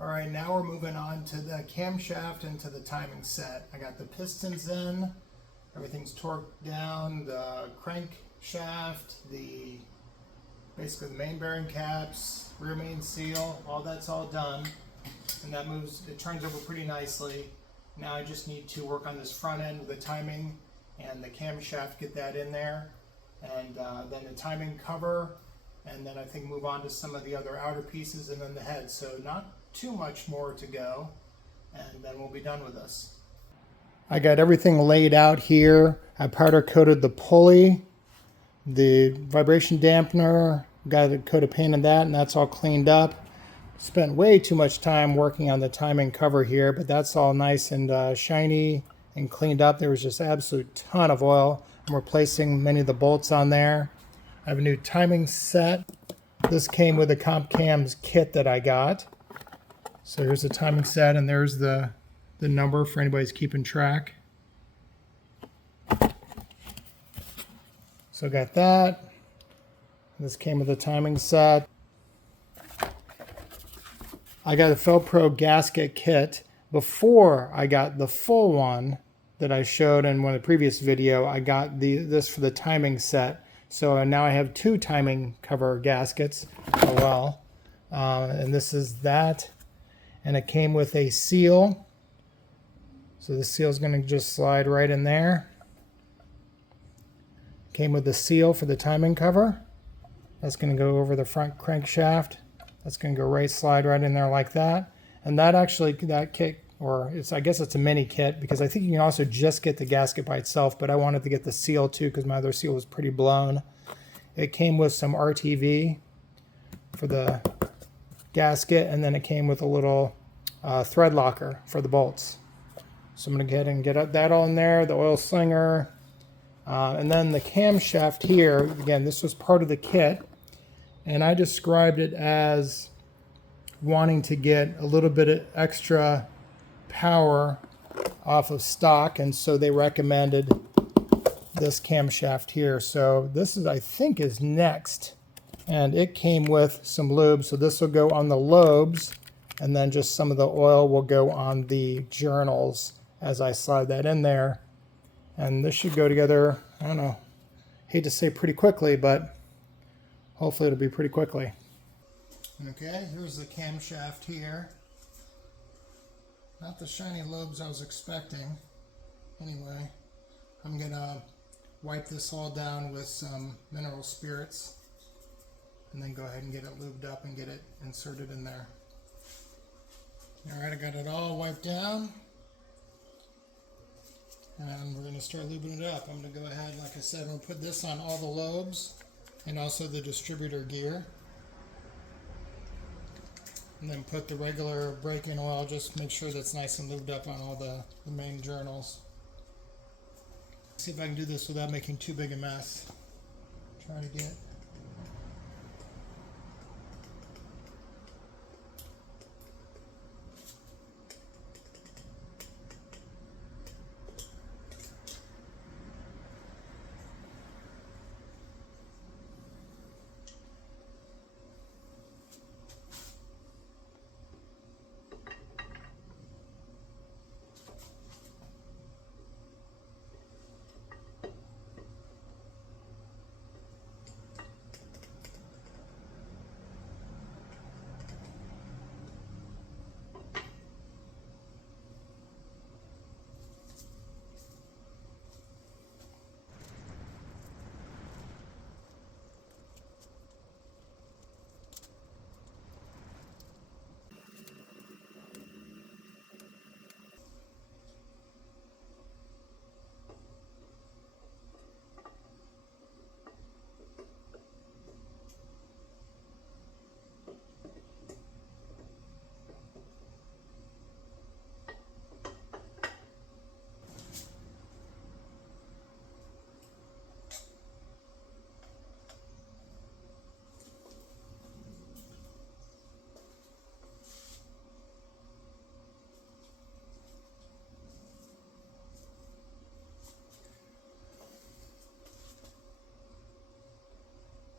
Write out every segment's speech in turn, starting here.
All right, now we're moving on to the camshaft and to the timing set. I got the pistons in, everything's torqued down, the crankshaft, basically the main bearing caps, rear main seal, all that's all done. And that moves, it turns over pretty nicely. Now I just need to work on this front end with the timing and the camshaft, get that in there. And then the timing cover, and then I think move on to some of the other outer pieces and then the head. So not too much more to go, and then we'll be done with this. I got everything laid out here. I powder coated the pulley, the vibration dampener, got a coat of paint on that, and that's all cleaned up. Spent way too much time working on the timing cover here, but that's all nice and shiny and cleaned up. There was just absolute ton of oil. I'm replacing many of the bolts on there. I have a new timing set. This came with the Comp Cams kit that I got. So here's the timing set, and there's the number for anybody who's keeping track. So I got that. This came with the timing set. I got a Felpro gasket kit. Before I got the full one that I showed in one of the previous video, I got this for the timing set. So now I have two timing cover gaskets. Oh well. And this is that. And it came with a seal. So the seal is going to just slide right in there. Came with the seal for the timing cover. That's going to go over the front crankshaft. That's going to go slide right in there like that. And that kit, or I guess it's a mini kit, because I think you can also just get the gasket by itself, but I wanted to get the seal too because my other seal was pretty blown. It came with some RTV for the gasket, and then it came with a little thread locker for the bolts. So I'm going to go ahead and get that all in there, the oil slinger, and then the camshaft here. Again, this was part of the kit, and I described it as wanting to get a little bit of extra power off of stock, and so they recommended this camshaft here. So this is, I think, is next. And it came with some lube, so this will go on the lobes, and then just some of the oil will go on the journals as I slide that in there. And this should go together, I don't know, hate to say pretty quickly, but hopefully it'll be pretty quickly. Okay, here's the camshaft here. Not the shiny lobes I was expecting. Anyway, I'm gonna wipe this all down with some mineral spirits, and then go ahead and get it lubed up and get it inserted in there. Alright, I got it all wiped down, and we're going to start lubing it up. I'm going to go ahead, like I said, I'm going to put this on all the lobes and also the distributor gear, and then put the regular brake-in oil, just make sure that's nice and lubed up on all the main journals. See if I can do this without making too big a mess. Try to get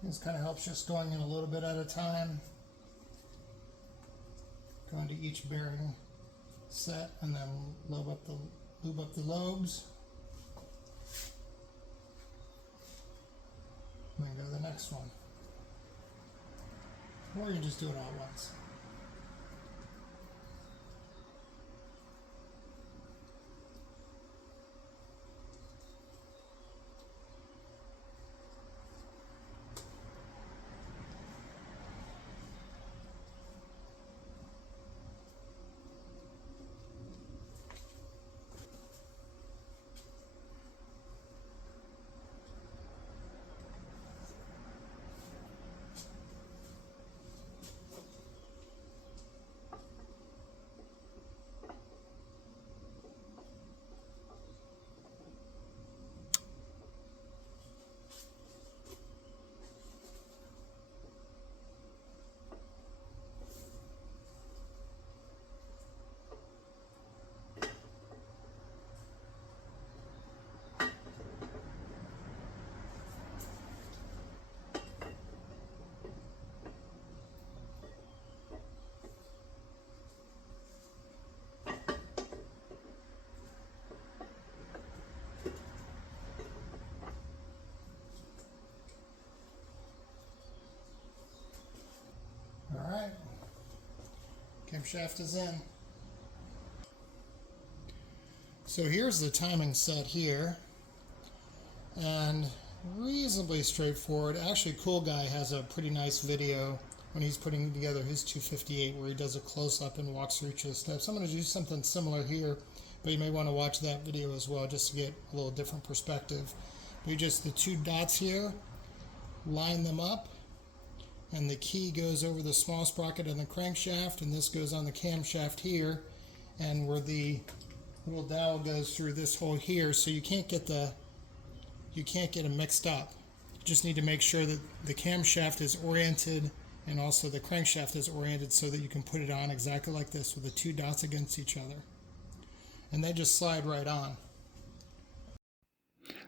This kind of helps just going in a little bit at a time. Go into each bearing set and then lube up the lobes. And then go to the next one. Or you can just do it all at once. Alright, camshaft is in. So here's the timing set here, and reasonably straightforward. Actually, Cool Guy has a pretty nice video when he's putting together his 258 where he does a close-up and walks through each of the steps. I'm going to do something similar here, but you may want to watch that video as well just to get a little different perspective. We just, the two dots here, line them up, and the key goes over the small sprocket and the crankshaft, and this goes on the camshaft here, and where the little dowel goes through this hole here, so you can't get them mixed up. You just need to make sure that the camshaft is oriented and also the crankshaft is oriented so that you can put it on exactly like this with the two dots against each other. And they just slide right on.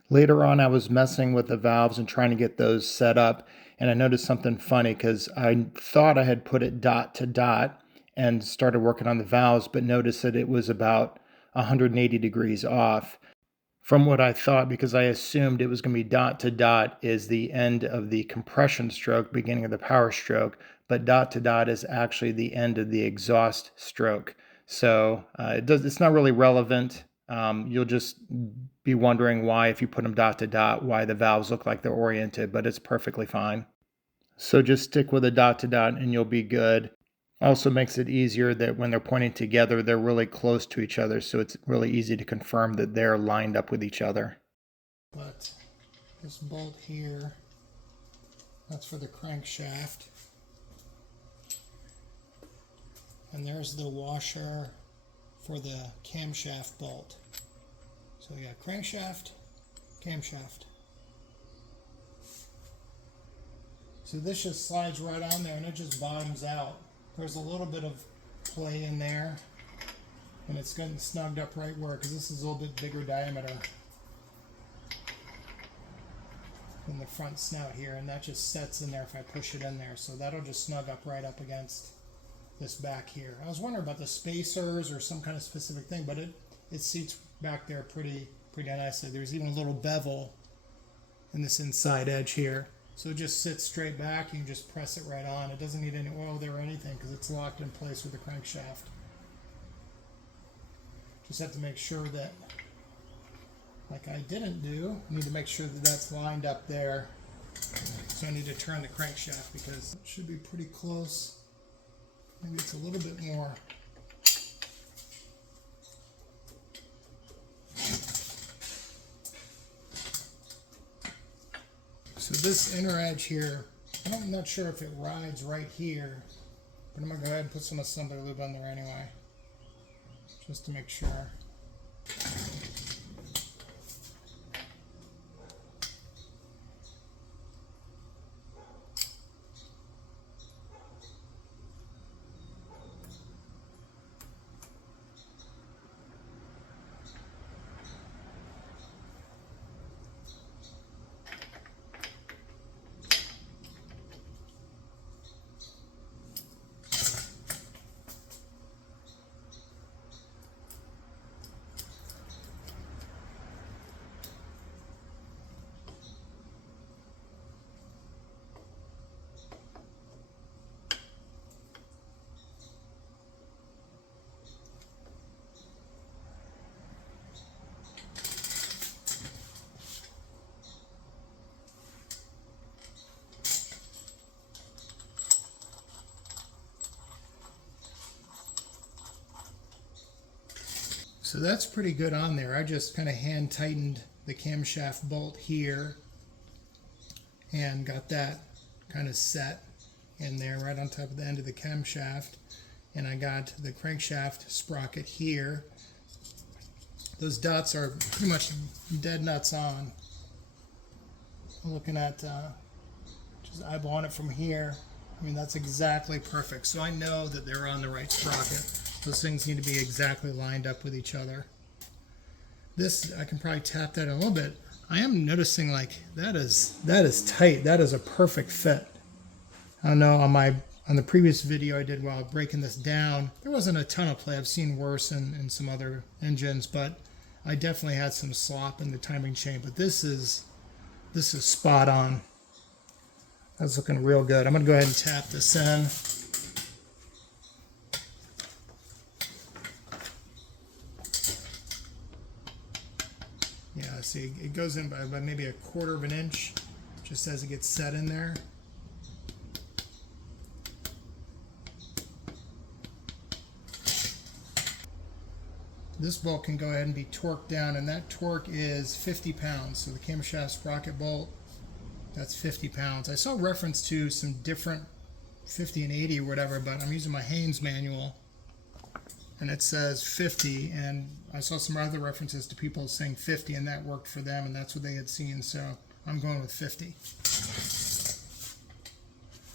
Later on, I was messing with the valves and trying to get those set up, and I noticed something funny because I thought I had put it dot to dot and started working on the valves, but noticed that it was about 180 degrees off from what I thought, because I assumed it was going to be dot to dot is the end of the compression stroke, beginning of the power stroke, but dot to dot is actually the end of the exhaust stroke. So it's not really relevant. You'll just be wondering why, if you put them dot to dot, why the valves look like they're oriented, but it's perfectly fine. So just stick with a dot to dot and you'll be good. Also makes it easier that when they're pointing together, they're really close to each other, so it's really easy to confirm that they're lined up with each other. But this bolt here, that's for the crankshaft. And there's the washer for the camshaft bolt. So yeah, crankshaft, camshaft. So this just slides right on there and it just bottoms out. There's a little bit of play in there, and it's getting snugged up right where, because this is a little bit bigger diameter than the front snout here, and that just sets in there if I push it in there. So that'll just snug up right up against this back here. I was wondering about the spacers or some kind of specific thing, but it seats back there pretty nicely. There's even a little bevel in this inside edge here. So it just sits straight back. You can just press it right on. It doesn't need any oil there or anything because it's locked in place with the crankshaft. Just have to make sure that, like I didn't do, I need to make sure that that's lined up there. So I need to turn the crankshaft because it should be pretty close. Maybe it's a little bit more. So this inner edge here, I'm not sure if it rides right here, but I'm going to go ahead and put some assembly lube on there anyway, just to make sure. So that's pretty good on there. I just kind of hand tightened the camshaft bolt here and got that kind of set in there right on top of the end of the camshaft. And I got the crankshaft sprocket here. Those dots are pretty much dead nuts on. I'm looking at just eyeballing it from here. I mean, that's exactly perfect. So I know that they're on the right sprocket. Those things need to be exactly lined up with each other. This, I can probably tap that a little bit. I am noticing like that is tight. That is a perfect fit. I don't know, on the previous video I did while breaking this down, there wasn't a ton of play. I've seen worse in some other engines, but I definitely had some slop in the timing chain. But this is spot on. That's looking real good. I'm gonna go ahead and tap this in. Yeah, see, it goes in by maybe 1/4 of an inch, just as it gets set in there. This bolt can go ahead and be torqued down, and that torque is 50 pounds. So the camshaft sprocket bolt, that's 50 pounds. I saw reference to some different 50 and 80 or whatever, but I'm using my Haynes manual, and it says 50, and I saw some other references to people saying 50, and that worked for them, and that's what they had seen, so I'm going with 50.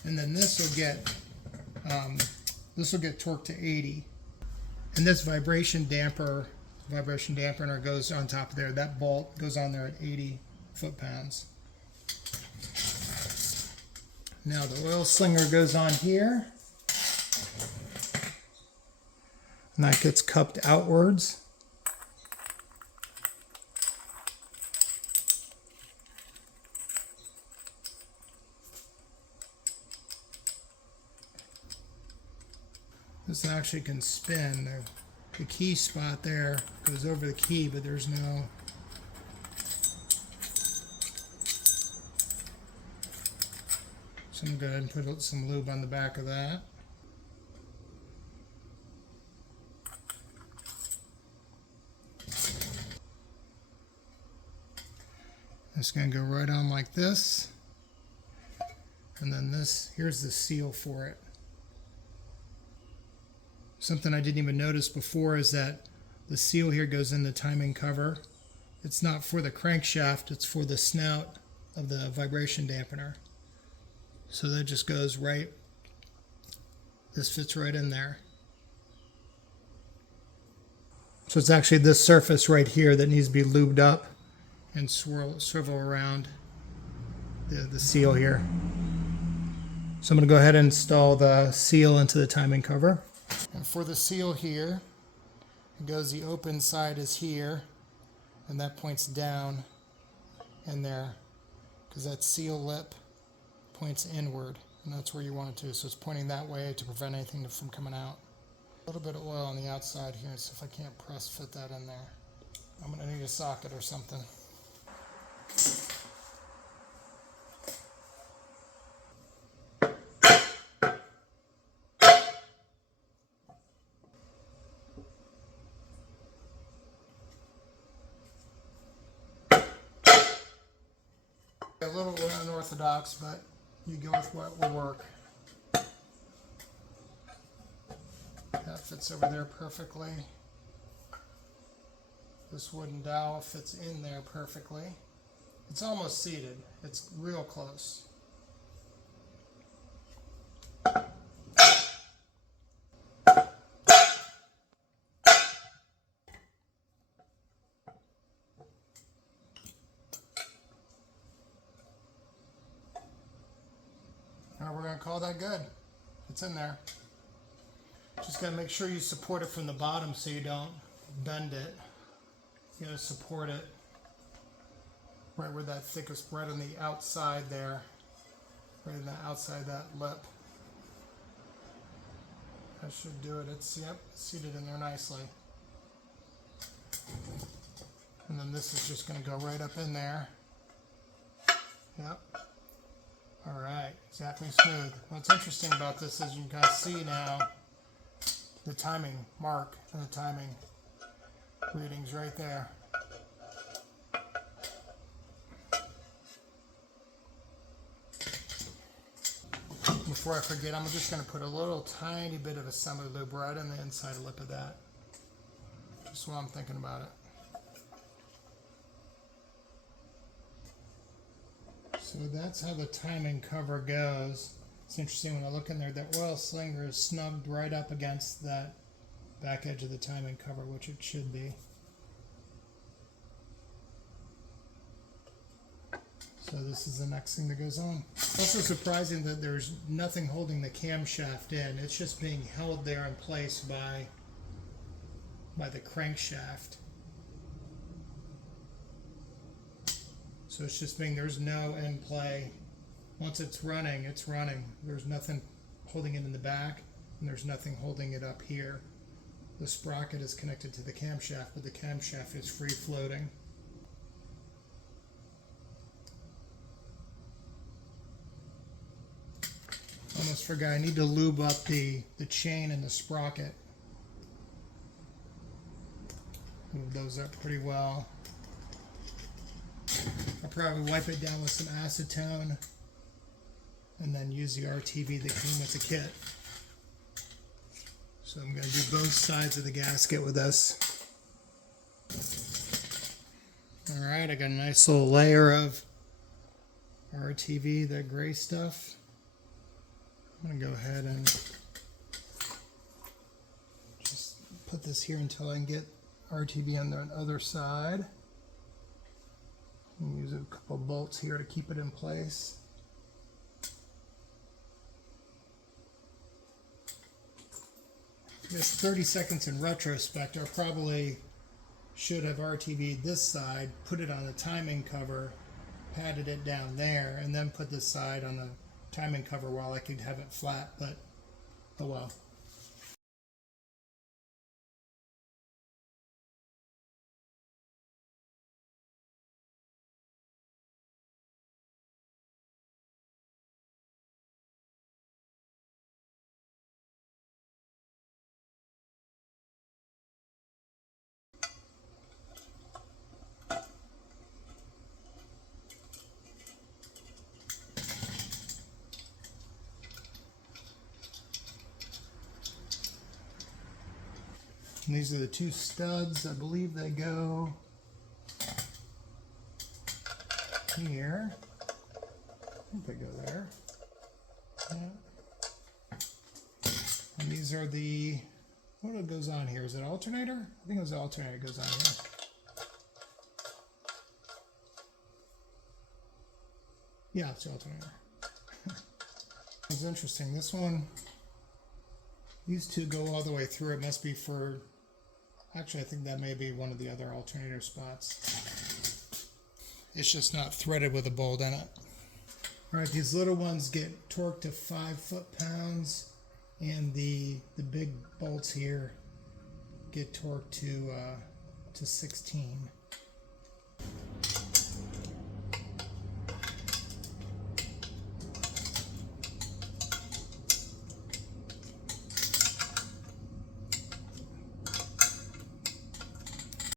And then this will get torqued to 80. And this vibration dampener goes on top of there. That bolt goes on there at 80 foot-pounds. Now the oil slinger goes on here. And that gets cupped outwards. This actually can spin. The key spot there goes over the key, but there's no... So I'm going to go ahead and put some lube on the back of that. It's going to go right on like this. And then this, here's the seal for it. Something I didn't even notice before is that the seal here goes in the timing cover. It's not for the crankshaft, it's for the snout of the vibration dampener. So that just goes right, this fits right in there. So it's actually this surface right here that needs to be lubed up and swivel around the seal here. So I'm going to go ahead and install the seal into the timing cover. And for the seal here, it goes, the open side is here, and that points down in there, because that seal lip points inward, and that's where you want it to. So it's pointing that way to prevent anything from coming out. A little bit of oil on the outside here, so if I can't press fit that in there, I'm going to need a socket or something. A little unorthodox, but you go with what will work. That fits over there perfectly. This wooden dowel fits in there perfectly. It's almost seated. It's real close. Alright, we're going to call that good. It's in there. Just got to make sure you support it from the bottom so you don't bend it. You got to support it right where that thickest, right on the outside there. Right on the outside of that lip. That should do it. It's, yep, seated in there nicely. And then this is just going to go right up in there. Yep. Alright, exactly smooth. What's interesting about this is you can kind of see now the timing mark and the timing. readings right there. Before I forget, I'm just going to put a little tiny bit of assembly lube right on the inside lip of that, just while I'm thinking about it. So that's how the timing cover goes. It's interesting when I look in there, that oil slinger is snugged right up against that back edge of the timing cover, which it should be. So this is the next thing that goes on. Also surprising that there's nothing holding the camshaft in. It's just being held there in place by the crankshaft. So it's just being, there's no end play. Once it's running, it's running. There's nothing holding it in the back, and there's nothing holding it up here. The sprocket is connected to the camshaft, but the camshaft is free floating. Almost forgot, I need to lube up the chain and the sprocket. Move those up pretty well. I'll probably wipe it down with some acetone and then use the RTV that came with the kit. So I'm going to do both sides of the gasket with this. Alright, I got a nice little layer of RTV, that gray stuff. I'm going to go ahead and just put this here until I can get RTV on the other side. Use a couple bolts here to keep it in place. Just 30 seconds in retrospect, I probably should have RTV'd this side, put it on the timing cover, patted it down there, and then put this side on the timing cover while I could have it flat, but oh well. And these are the two studs. I believe they go here. I think they go there. Yeah. And these are the, what goes on here? Is it alternator? I think it was the alternator that goes on here. Yeah, it's the alternator. It's interesting. This one, these two go all the way through. It must be for, actually I think that may be one of the other alternator spots. It's just not threaded with a bolt in it. Alright, these little ones get torqued to 5 foot-pounds, and the big bolts here get torqued to 16.